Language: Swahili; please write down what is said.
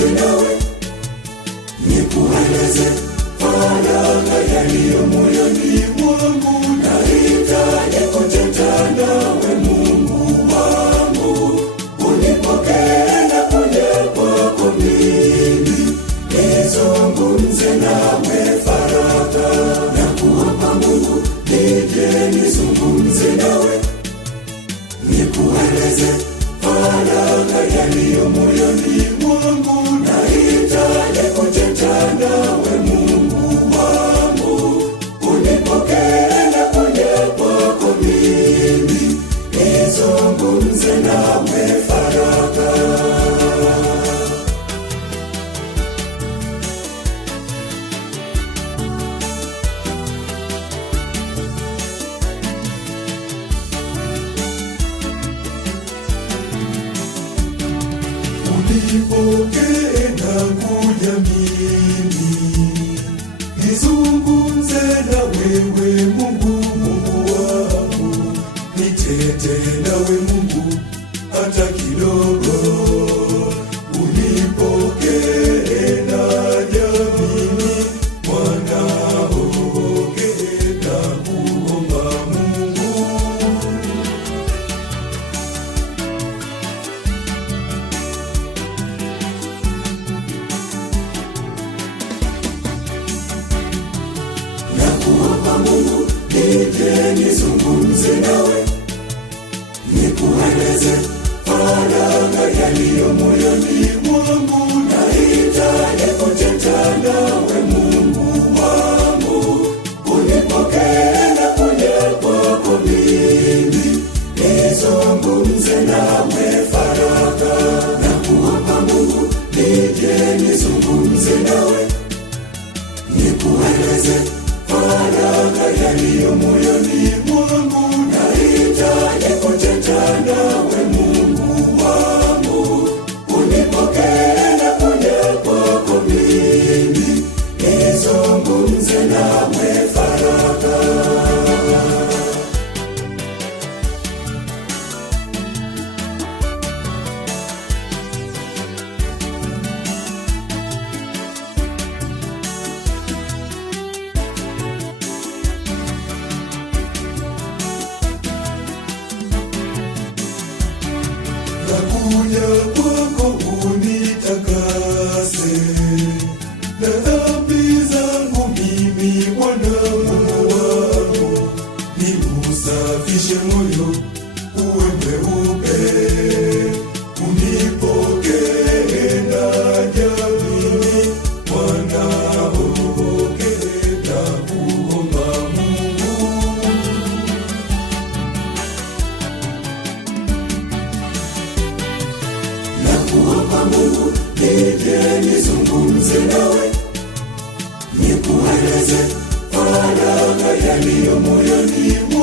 nizungumze nawe, nikueleze faragha yaliyo moyoni mwangu. Nahitaji kuteta nawe Mungu wangu, unipokee na kuja kwako mimi, nizungumze nawe faragha. Nakuomba Mungu, nije nizungumze nawe, nikueleze faragha yaliyo moyoni mwangu. Nahitaji kuteta nawe Mungu wangu, unipokee na kuja kwako mimi, nizungumze nawe faragha. Unipokee na kuja mimi, nizungumze na wewe Mungu, Mungu wangu, nitete nawe Mungu hata kidogo. Unipokee naja mimi mwanao, na kuomba Mungu. Nakuomba Mungu, nije nizungumze nawe, nikueleze faragha yaliyo moyoni mwangu. Nahitaji kuteta nawe Mungu wangu, unipokee na kuja kwako mimi, nizungumze nawe faragha. Nakuomba Mungu, nije nizungumze nawe, nikueleze faragha yaliyo moyoni mwangu. Nahitaji kuteta nawe Mungu wangu, unipokee na kuja kwako mimi, nizungumze nawe faragha. Nakuja kwako unitakase na dhambi zangu mimi, Bwana Mungu wangu, niusafishe moyo uwe mweupe. Unipokee naja mimi mwanao, na kuomba Mungu. Nakuomba Mungu, nije nizungumze nawe, nikueleze faragha yaliyo moyoni mwangu.